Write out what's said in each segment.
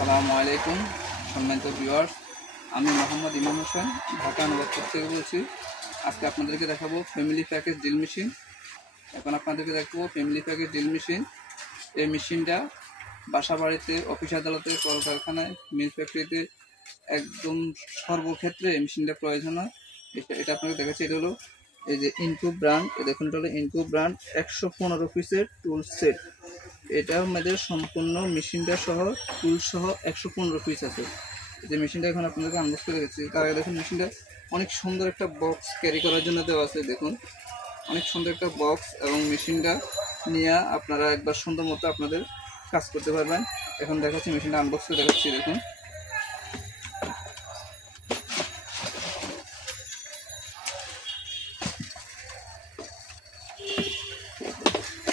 আসসালামু আলাইকুম সম্মানিত ভিউয়ার্স, আমি মোহাম্মদ ইমাম হোসেন ঢাকা নবাবপুর থেকে বলছি। আজকে আপনাদেরকে দেখাবো ফ্যামিলি প্যাকেজ ড্রিল মেশিন। এখন আপনাদেরকে দেখাবো ফ্যামিলি প্যাকেজ ড্রিল মেশিন। এই মেশিনটা বাসা বাড়িতে, অফিস আদালতে, কলকারখানায়, মিল ফ্যাক্টরিতে একদম সর্বক্ষেত্রে এই মেশিনটা প্রয়োজন হয়। এটা আপনাকে দেখাচ্ছি। এটা হলো এই যে ইনকু ব্র্যান্ড। দেখুন, এটা হলো ইনকু ব্র্যান্ড 115 পিসের টুল সেট। এটার মধ্যে সম্পূর্ণ মেশিনটা সহ টুল সহ 115 পিস আছে। যে মেশিনটা এখন আপনাদেরকে আনবক্স করে দিচ্ছি। তার আগে দেখুন, মেশিনটা অনেক সুন্দর একটা বক্স ক্যারি করার জন্য দেওয়া আছে। দেখুন, অনেক সুন্দর একটা বক্স, এবং মেশিনটা নিয়ে আপনারা একবার সুন্দর মতো আপনাদের কাজ করতে পারবেন। এখন দেখাচ্ছি, মেশিনটা আনবক্স করে দেখাচ্ছি। দেখুন,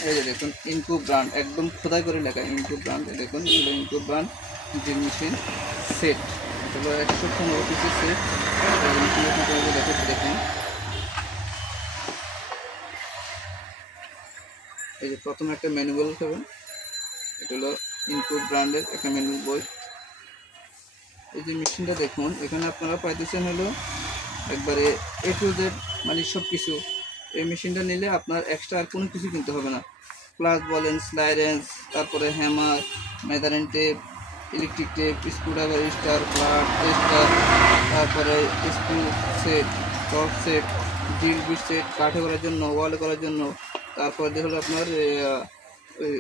এই যে দেখুন, ইনকু ব্র্যান্ড একদম খোদাই করে লেখা ইনকু ব্র্যান্ড। দেখুন, এগুলো ইনকু ব্র্যান্ড ড্রিল মেশিন সেট। এটা হলো 115 পিসের সেট। দেখাচ্ছি। দেখুন, এই যে প্রথমে একটা ম্যানুয়াল পাবেন। এটা হলো ইনকু ব্র্যান্ডের একটা ম্যানুয়াল বই। এই যে মেশিনটা দেখুন, এখানে আপনারা পাইতেছেন হলো একবারে A to Z, মানে সব কিছু। এই মেশিনটা নিলে আপনার এক্সট্রা আর কোনো কিছু কিনতে হবে না। প্লাস বলেন, স্লাইরেন্স, তারপরে hammer, measuring tape, electric tape, screwdriver, star, flat, tester, তারপরে screw set, torque set, drill bit set, কাঠে করার জন্য, ওয়ালে করার জন্য, তারপরে যে হলো আপনার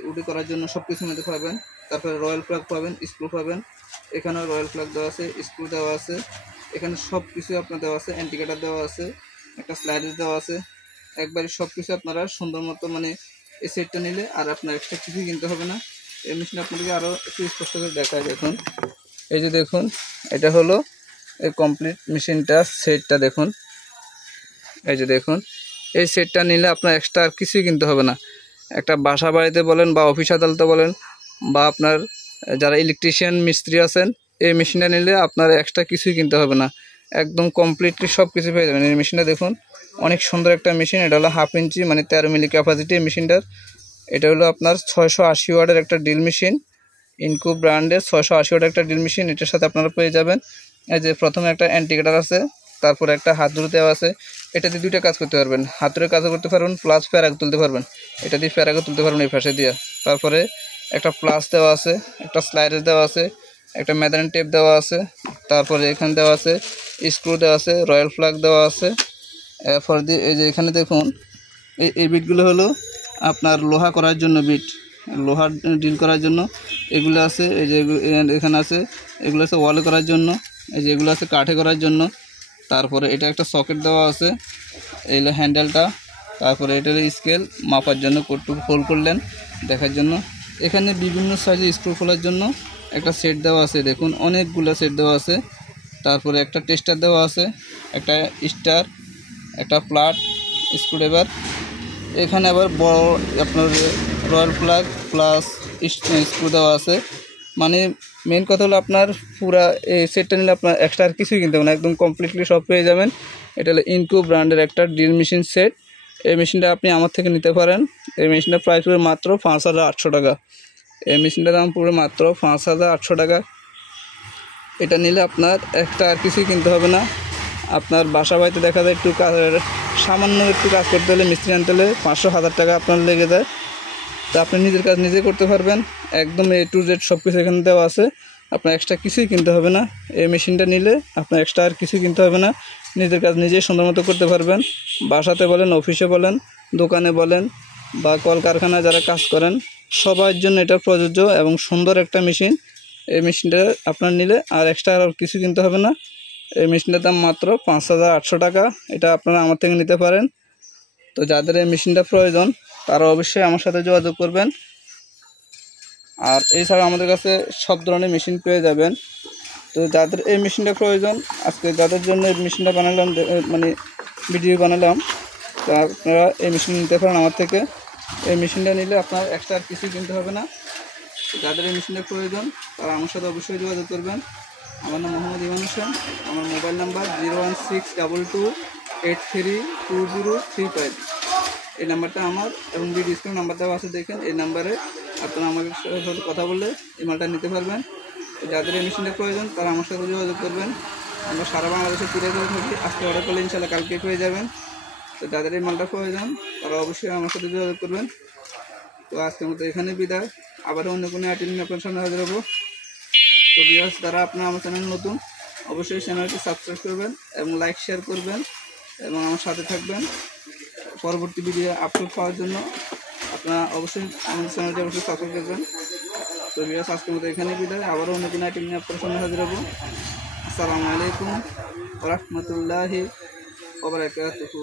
উডে করার জন্য সব কিছু নিতে পারবেন। তারপরে রয়্যাল প্লাগ পাবেন, স্ক্রু পাবেন। এখানেও রয়্যাল প্লাগ দেওয়া আছে, স্ক্রু দেওয়া আছে। এখানে সব কিছু আপনার দেওয়া আছে, অ্যান্টিকেটার দেওয়া আছে, একটা স্লাইডার দেওয়া আছে। একবারে সব কিছু আপনারা সুন্দর মতো, মানে এই সেটটা নিলে আর আপনার এক্সট্রা কিছুই কিনতে হবে না। এই মেশিন আপনাদেরকে আরও একটু স্পষ্ট করে দেখায়। দেখুন, এই যে দেখুন, এটা হলো এই কমপ্লিট মেশিনটা সেটটা। দেখুন, এই যে দেখুন, এই সেটটা নিলে আপনার এক্সট্রা আর কিছুই কিনতে হবে না। একটা বাসা বাড়িতে বলেন, বা অফিস আদালতে বলেন, বা আপনার যারা ইলেকট্রিশিয়ান মিস্ত্রি আছেন, এই মেশিনটা নিলে আপনার এক্সট্রা কিছুই কিনতে হবে না। একদম কমপ্লিটলি সব কিছু পেয়ে যাবেন। এই মেশিনটা দেখুন, অনেক সুন্দর একটা মেশিন। এটা হলো 1/2 ইঞ্চি, মানে 13 মিলি ক্যাপাসিটি এই মেশিনটার। এটা হলো আপনার 680 ওয়াটের একটা ড্রিল মেশিন, ইনকু ব্র্যান্ডের 680 ওয়াটের একটা ড্রিল মেশিন। এটার সাথে আপনারা পেয়ে যাবেন এই যে প্রথমে একটা অ্যান্টিকেটার আছে, তারপরে একটা হাতুড়ি দেওয়া আছে। এটা দিয়ে দুইটা কাজ করতে পারবেন, হাতুড়ে কাজও করতে পারবেন, প্লাস ফেরাক তুলতে পারবেন। এটা দিয়ে ফেরাকও তুলতে পারবেন এই পাশে দিয়ে। তারপরে একটা প্লাস দেওয়া আছে, একটা স্লাইডার দেওয়া আছে, একটা মেজারিং টেপ দেওয়া আছে, তারপরে এখানে দেওয়া আছে স্ক্রু দেওয়া আছে, রয়্যাল প্লাগ দেওয়া আছে। এরপর দিয়ে এই যে এখানে দেখুন, এই বিটগুলো হলো আপনার লোহা করার জন্য বিট, লোহা ড্রিল করার জন্য এগুলো আছে। এই যে এখানে আছে, এগুলো আছে ওয়ালে করার জন্য। এই যে এগুলো আছে কাঠে করার জন্য। তারপরে এটা একটা সকেট দেওয়া আছে, এই হলো হ্যান্ডেলটা। তারপরে এটা হলো স্কেল, মাপার জন্য কতটুকু হোল করলেন দেখার জন্য। এখানে বিভিন্ন সাইজে স্ক্রু খোলার জন্য একটা সেট দেওয়া আছে। দেখুন, অনেকগুলো সেট দেওয়া আছে। তারপরে একটা টেস্টার দেওয়া আছে, একটা স্টার, একটা প্লাট, স্ক্রুড্রাইভার। এখানে আবার বড় আপনার রয়্যাল প্লাগ প্লাস স্ক্রু দেওয়া আছে। মানে মেন কথা হলো আপনার পুরা এই সেটটা নিলে আপনার এক্সট্রা আর কিছুই কিনতে হবে না, একদম কমপ্লিটলি সব পেয়ে যাবেন। এটা হলো ইনকু ব্র্যান্ডের একটা ড্রিল মেশিন সেট। এই মেশিনটা আপনি আমার থেকে নিতে পারেন। এই মেশিনটার প্রাইস পড়বে মাত্র 5800 টাকা। এই মেশিনটার দাম পড়বে মাত্র 5800 টাকা। এটা নিলে আপনার একটা আর কিছুই কিনতে হবে না। আপনার বাসা বাড়িতে দেখা যায় একটু সামান্য একটু কাজ করতে হলে, মিস্ত্রি আনতে হলে 500-1000 টাকা আপনার লেগে যায়। তো আপনি নিজের কাজ নিজে করতে পারবেন। একদম A to Z সব কিছু এখানে দেওয়া আছে, আপনার এক্সট্রা কিছুই কিনতে হবে না। এই মেশিনটা নিলে আপনার এক্সট্রা আর কিছুই কিনতে হবে না, নিজের কাজ নিজেই সুন্দর মতো করতে পারবেন। বাসাতে বলেন, অফিসে বলেন, দোকানে বলেন, বা কলকারখানায় যারা কাজ করেন, সবার জন্য এটা প্রযোজ্য এবং সুন্দর একটা মেশিন। এই মেশিনটা আপনার নিলে আর এক্সট্রা আর কিছু কিনতে হবে না। এই মেশিনটার দাম মাত্র 5800 টাকা। এটা আপনারা আমার থেকে নিতে পারেন। তো যাদের এই মেশিনটা প্রয়োজন তারা অবশ্যই আমার সাথে যোগাযোগ করবেন। আর এছাড়া আমাদের কাছে সব ধরনের মেশিন পেয়ে যাবেন। তো যাদের এই মেশিনটা প্রয়োজন, আজকে যাদের জন্য এই মেশিনটা বানালাম, মানে ভিডিও বানালাম, তো আপনারা এই মেশিন নিতে পারেন আমার থেকে। এই মেশিনটা নিলে আপনার এক্সট্রা কিছুই কিনতে হবে না। যাদের এই মেশিনটা প্রয়োজন তারা আমার সাথে অবশ্যই যোগাযোগ করবেন। আমার নাম মোহাম্মদ ইমাম হোসেন। আমার মোবাইল নাম্বার 01622832035। এই নাম্বারটা আমার, এবং ভিডিও স্ক্রিনে নাম্বার দেওয়া আছে, দেখেন। এই নাম্বারে আপনারা আমাদের সাথে কথা বললে এই মালটা নিতে পারবেন। যাদের এই মেশিনটা প্রয়োজন তারা আমার সাথে যোগাযোগ করবেন। আমরা সারা বাংলাদেশে কুরিয়ার করে থাকি। আজকে অর্ডার করলে ইনশাল্লাহ কালকে পেয়ে যাবেন। তো যাদের এই মালটা প্রয়োজন তারা অবশ্যই আমার সাথে যোগাযোগ করবেন। তো আজকের মতো এখানে বিদায়, আবারও অন্য কোনো আইটেম নিয়ে আপনার সামনে হাজির হবো। তো ভিউয়ার্স, যারা আপনার আমার চ্যানেল নতুন অবশ্যই চ্যানেলটি সাবস্ক্রাইব করবেন এবং লাইক শেয়ার করবেন এবং আমার সাথে থাকবেন। পরবর্তী ভিডিও আপলোড পাওয়ার জন্য আপনারা অবশ্যই আমাদের চ্যানেলটি অবশ্যই সাবস্ক্রাইব করবেন। তো ভিউয়ার্স, আজকের মতো এখানে বিদায়, আবারও অন্য কোনো আইটেম নিয়ে আপনার সামনে হাজির হবো। আসসালামু আলাইকুম ওয়া রাহমাতুল্লাহি ওয়া বারাকাতুহু।